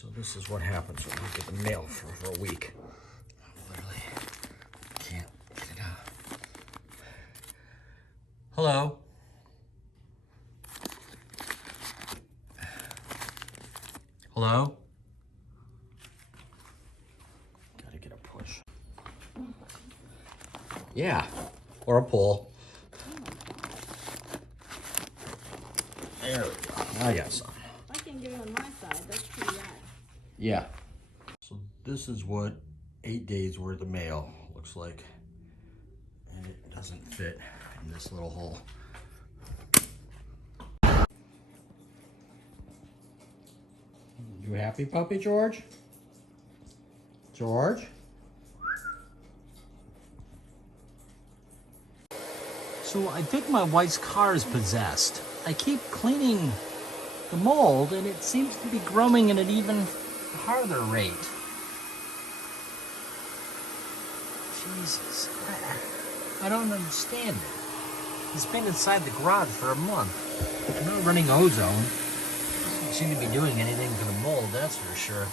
So this is what happens when you get the mail for a week. Literally can't get it out. Hello. Hello? Gotta get a push. Yeah, or a pull. There we go. I got some. I can get it on my side. That's pretty rad. Yeah. So this is what 8 days worth of mail looks like. And it doesn't fit in this little hole. You happy, puppy George? George? So I think my wife's car is possessed. I keep cleaning the mold and it seems to be growing at an even farther rate. Jesus, I don't understand it. It's been inside the garage for a month. I'm not running ozone. Doesn't seem to be doing anything for the mold, that's for sure.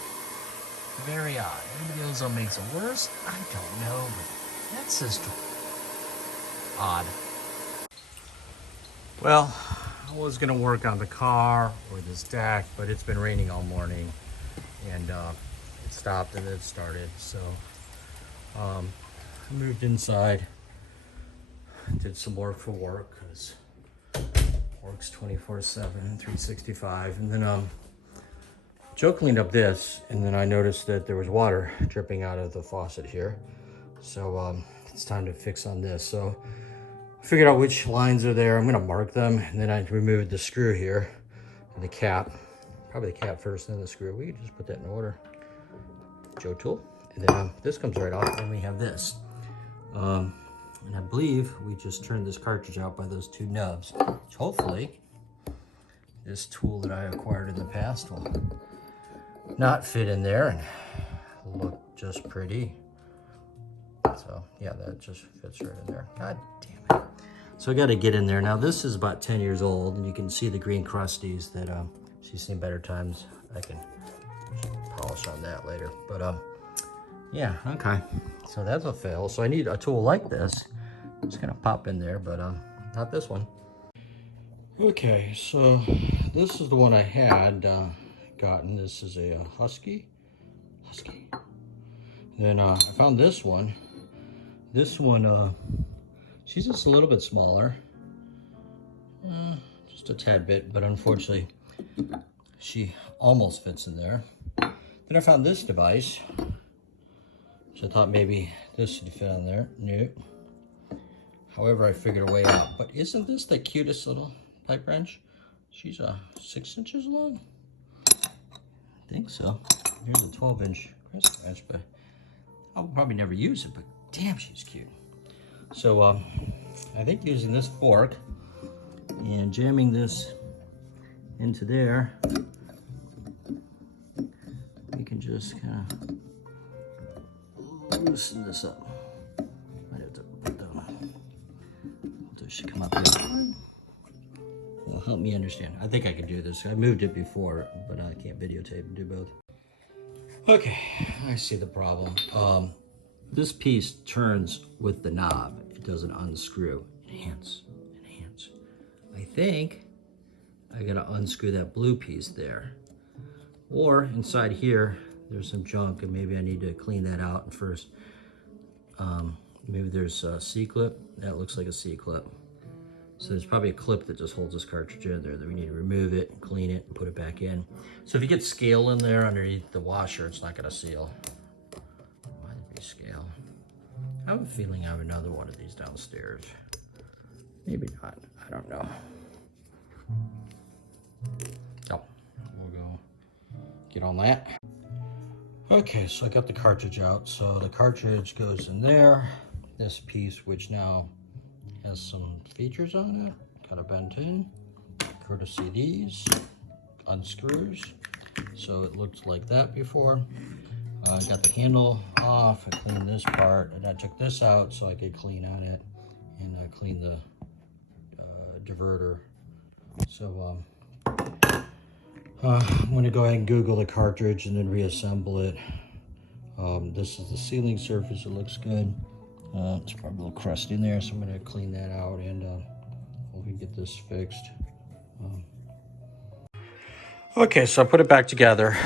Very odd. Maybe the ozone makes it worse? I don't know, but that's just odd. Well, I was gonna work on the car or this deck, but it's been raining all morning and it stopped and then it started. So I moved inside, did some work for work because works 24/7, 365. And then Joe cleaned up this and then I noticed that there was water dripping out of the faucet here. So it's time to fix on this. So I figured out which lines are there. I'm gonna mark them and then I removed the screw here and the cap. Probably the cap first, then the screw. We could just put that in order. Joe tool. And then this comes right off and we have this. And I believe we just turned this cartridge out by those two nubs, which hopefully this tool that I acquired in the past will not fit in there and look just pretty. So yeah, that just fits right in there. God damn it. So I got to get in there. Now this is about 10 years old and you can see the green crusties that she's seen better times. I can polish on that later, but yeah, okay. So that's a fail. So I need a tool like this. It's gonna pop in there, but not this one. Okay, so this is the one I had gotten. This is a Husky. Then I found this one. This one, she's just a little bit smaller, just a tad bit, but unfortunately, she almost fits in there. Then I found this device, which I thought maybe this should fit on there. Nope. However, I figured a way out. But isn't this the cutest little pipe wrench? She's 6 inches long. I think so. Here's a 12-inch crescent wrench, but I'll probably never use it, but damn, she's cute. So I think using this fork and jamming this into there, we can just kind of loosen this up. Might have to put that on. So it should come up here. Well, help me understand. I think I can do this. I moved it before, but I can't videotape and do both. Okay, I see the problem. This piece turns with the knob. It doesn't unscrew. Enhance. I think I gotta unscrew that blue piece there. Or inside here, there's some junk and maybe I need to clean that out first. Maybe there's a C-clip. That looks like a C-clip. So there's probably a clip that just holds this cartridge in there that we need to remove it, clean it, and put it back in. So if you get scale in there underneath the washer, it's not gonna seal. Why would it be scale? I have a feeling I have another one of these downstairs. Maybe not, I don't know. Oh, we'll go get on that. Okay, so I got the cartridge out. So the cartridge goes in there. This piece, which now has some features on it, kind of bent in, courtesy these, unscrews. So it looked like that before. I got the handle off, I cleaned this part, and I took this out so I could clean on it and clean the diverter. So, I'm going to go ahead and Google the cartridge and then reassemble it. This is the sealing surface. It looks good. It's probably a little crusty in there, so I'm going to clean that out and hopefully get this fixed. Okay, so I put it back together.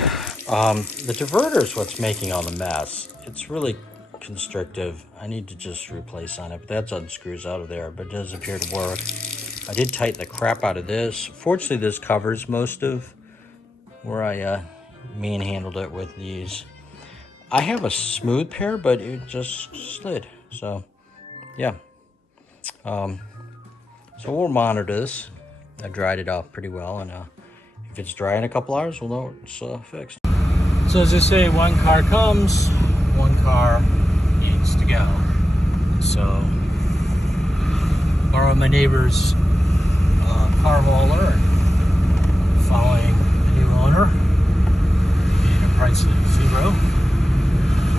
The diverter is what's making all the mess. It's really constrictive. I need to just replace on it, but that unscrews out of there, but it does appear to work. I did tighten the crap out of this. Fortunately, this covers most of where I manhandled it with these. I have a smooth pair, but it just slid. So, yeah. So we'll monitor this. I dried it off pretty well, and if it's dry in a couple hours, we'll know it's fixed. So as I say, one car comes, one car needs to go. So, borrowed my neighbor's car hauler, following the new owner, and a price of $0.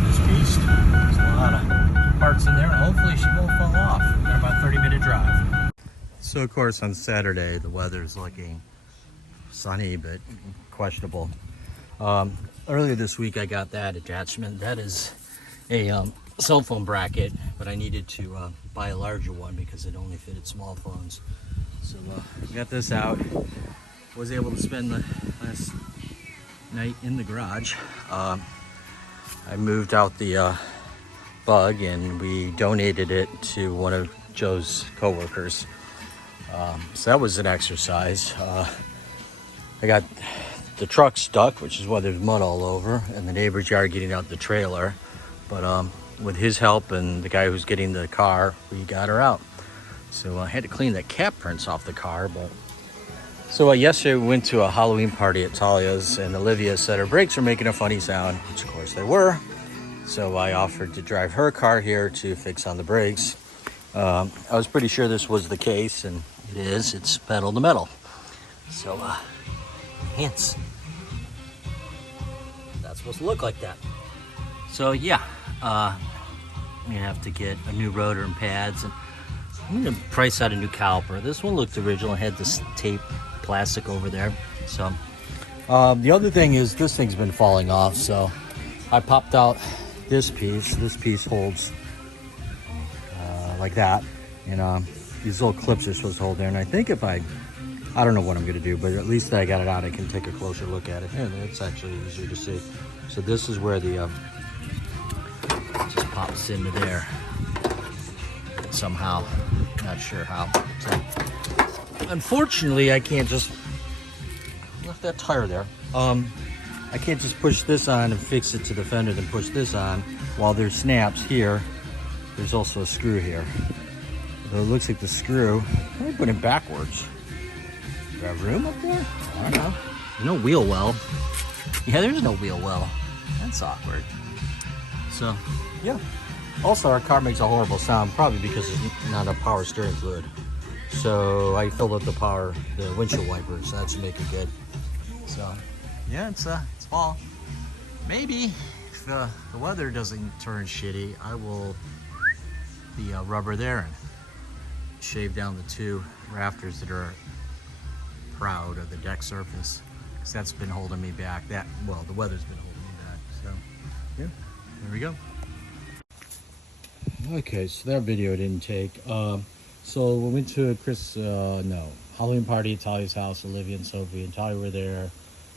This beast, there's a lot of parts in there, and hopefully she won't fall off. We've got about a 30-minute drive. So of course on Saturday, the weather's looking sunny, but questionable. Earlier this week, I got that attachment. That is a cell phone bracket, but I needed to buy a larger one because it only fitted small phones. So got this out. Was able to spend the last night in the garage. I moved out the bug and we donated it to one of Joe's coworkers. So that was an exercise. I got the truck stuck, which is why there's mud all over, and the neighbor's yard getting out the trailer. But with his help and the guy who's getting the car, we got her out. So I had to clean the cap prints off the car. But so yesterday we went to a Halloween party at Talia's, and Olivia said her brakes were making a funny sound, which of course they were. So I offered to drive her car here to fix on the brakes. I was pretty sure this was the case, and it is. It's metal to metal. So hence, that's supposed to look like that. So yeah, I'm gonna have to get a new rotor and pads, and I'm gonna price out a new caliper. This one looked original, had this tape plastic over there. So the other thing is this thing's been falling off, so I popped out this piece. This piece holds like that, and these little clips are supposed to hold there. And I think if I don't know what I'm gonna do, but at least I got it out. I can take a closer look at it. And it's actually easier to see. So this is where the just pops into there somehow. Not sure how. So unfortunately, I can't just left that tire there. I can't just push this on and fix it to the fender, then push this on. While there's snaps here, there's also a screw here. Though it looks like the screw, let me put it backwards. Do I have room up there? I don't know. There's no wheel well. Yeah, there's no wheel well. That's awkward. So, yeah. Also, our car makes a horrible sound, probably because it's not a power steering fluid. So I filled up the windshield wipers. So that should make it good. So, yeah, it's fall. Maybe if the weather doesn't turn shitty, I will the rubber there and shave down the two rafters that are proud of the deck surface, because that's been holding me back. The weather's been holding me back. So yeah, there we go. Okay, so that video didn't take. So we went to Halloween party at Talia's house. Olivia and Sophie and Talia were there.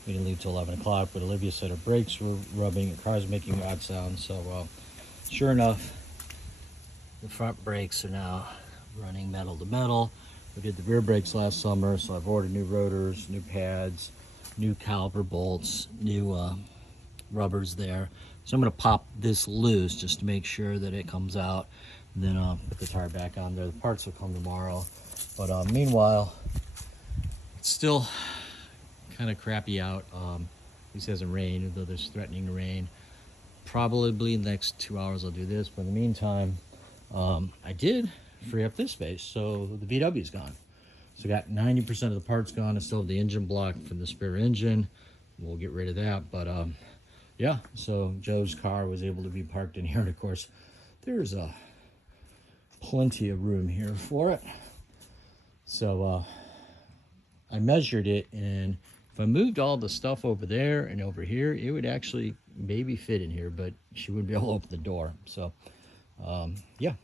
We didn't leave till 11 o'clock, but Olivia said her brakes were rubbing, her car's making odd sounds. So sure enough, the front brakes are now running metal to metal. We did the rear brakes last summer, so I've ordered new rotors, new pads, new caliper bolts, new rubbers there. So I'm gonna pop this loose just to make sure that it comes out, and then I'll put the tire back on there. The parts will come tomorrow. But meanwhile, it's still kind of crappy out. At least it hasn't rained, though there's threatening to rain. Probably in the next 2 hours I'll do this, but in the meantime, I did free up this space, so the VW is gone. So got 90% of the parts gone. I still have the engine block from the spare engine. We'll get rid of that, but yeah, so Joe's car was able to be parked in here, and of course there's plenty of room here for it. So I measured it, and If I moved all the stuff over there and over here, it would actually maybe fit in here, but she wouldn't be able to open the door. So, yeah.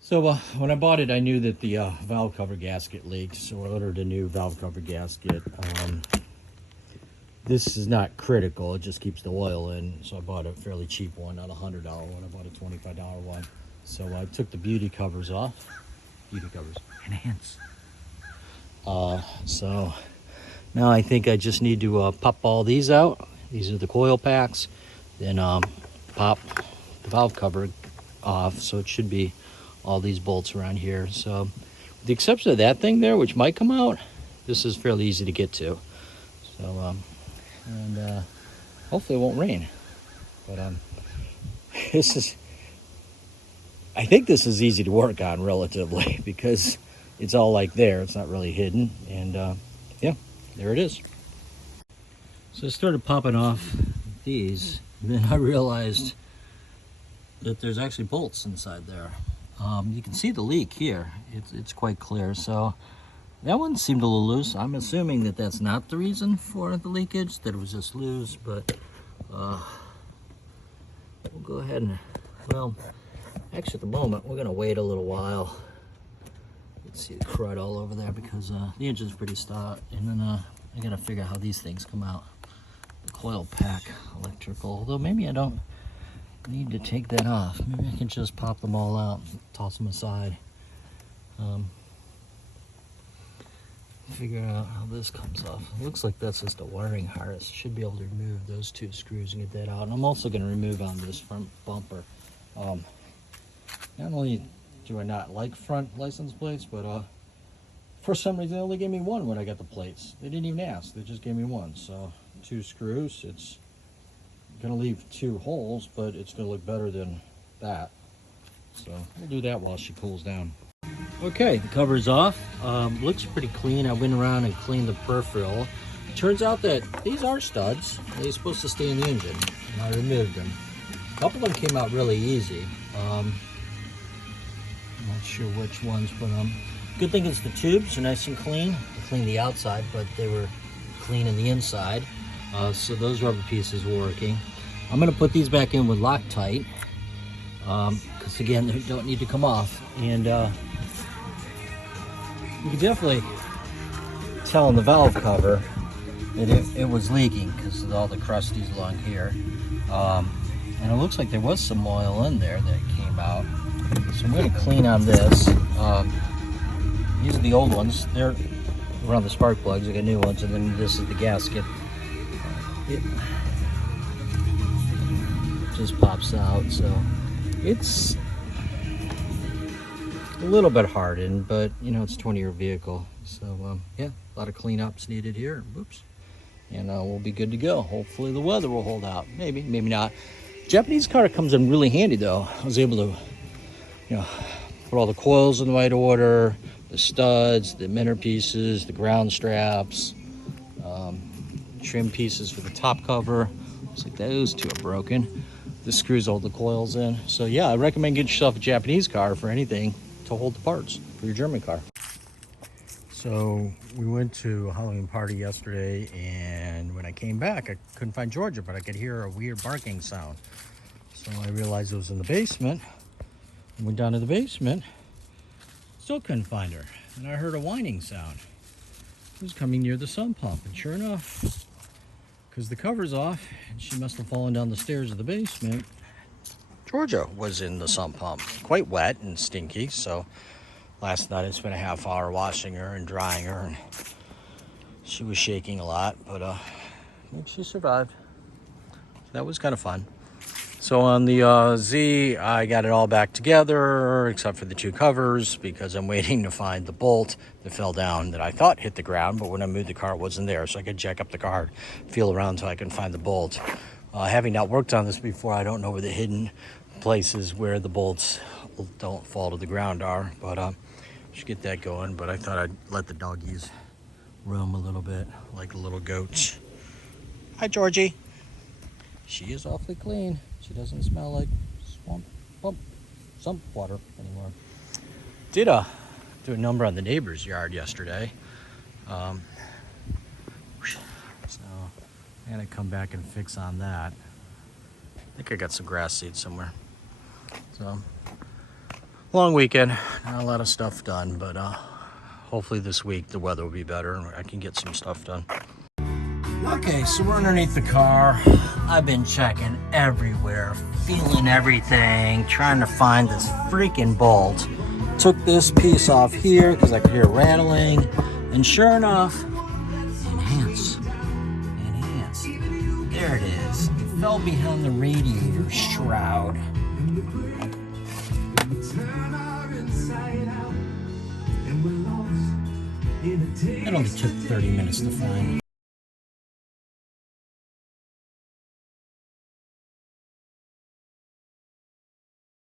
So when I bought it, I knew that the valve cover gasket leaked, so I ordered a new valve cover gasket. This is not critical, it just keeps the oil in, so I bought a fairly cheap one, not a $100 one, I bought a $25 one. So I took the beauty covers off. Beauty covers, enhance. So now I think I just need to pop all these out. These are the coil packs. Then pop the valve cover off, so it should be all these bolts around here. So with the exception of that thing there, which might come out, this is fairly easy to get to. So and hopefully it won't rain. But I think this is easy to work on relatively because it's all like there. It's not really hidden. And yeah, there it is. So I started popping off these, and then I realized that there's actually bolts inside there. You can see the leak here. It's quite clear. So that one seemed a little loose. I'm assuming that that's not the reason for the leakage, that it was just loose, but we'll go ahead and, well, actually at the moment, we're gonna wait a little while. Let's see the crud all over there because the engine's pretty stout, and then I gotta figure out how these things come out. The coil pack electrical, although maybe I don't need to take that off. Maybe I can just pop them all out, toss them aside. Figure out how this comes off. It looks like that's just a wiring harness. Should be able to remove those two screws and get that out. And I'm also going to remove on this front bumper. Not only do I not like front license plates, but for some reason they only gave me one when I got the plates. They didn't even ask. They just gave me one. So 2 screws. It's going to leave 2 holes, but it's going to look better than that. So we'll do that while she cools down. Okay, the cover's off. Looks pretty clean. I went around and cleaned the peripheral. Turns out that these are studs. They're supposed to stay in the engine, and I removed them. A couple of them came out really easy. I'm not sure which ones, but good thing is the tubes are nice and clean. I cleaned the outside, but they were clean in the inside. So those rubber pieces were working. I'm going to put these back in with Loctite, because again, they don't need to come off. And you can definitely tell in the valve cover that it was leaking because of all the crusties along here. And it looks like there was some oil in there that came out. So I'm going to clean on this. These are the old ones. They're around the spark plugs. I got new ones, and then this is the gasket. It just pops out, so it's a little bit hardened, but you know, it's a 20-year vehicle, so yeah, a lot of cleanups needed here. Whoops. And we'll be good to go. Hopefully the weather will hold out. Maybe not. Japanese car comes in really handy though. I was able to, you know, put all the coils in the right order, the studs, the minter pieces, the ground straps, trim pieces for the top cover. Looks like those 2 are broken. The screws hold the coils in. So yeah, I recommend getting yourself a Japanese car for anything to hold the parts for your German car. So we went to a Halloween party yesterday, and when I came back, I couldn't find Georgia, but I could hear a weird barking sound. So I realized it was in the basement. I went down to the basement, still couldn't find her. And I heard a whining sound. It was coming near the sump pump, and sure enough, because the cover's off, and she must have fallen down the stairs of the basement, Georgia was in the sump pump. Quite wet and stinky, so last night I spent a half hour washing her and drying her, and she was shaking a lot, but she survived. So that was kind of fun. So on the Z, I got it all back together except for the 2 covers because I'm waiting to find the bolt that fell down that I thought hit the ground, but when I moved the car it wasn't there, so I could jack up the car, feel around until I can find the bolt. Having not worked on this before, I don't know where the hidden places where the bolts don't fall to the ground are, but should get that going. But I thought I'd let the doggies roam a little bit like little goats. Hi, Georgie. She is awfully clean. She doesn't smell like sump water anymore. Did do a number on the neighbor's yard yesterday. So I gotta come back and fix on that. I think I got some grass seeds somewhere. So long weekend, not a lot of stuff done, but hopefully this week the weather will be better and I can get some stuff done. Okay, so we're underneath the car. I've been checking everywhere, feeling everything, trying to find this freaking bolt. Took this piece off here because I could hear rattling, and sure enough, enhance. There it is. It fell behind the radiator shroud. It only took 30 minutes to find.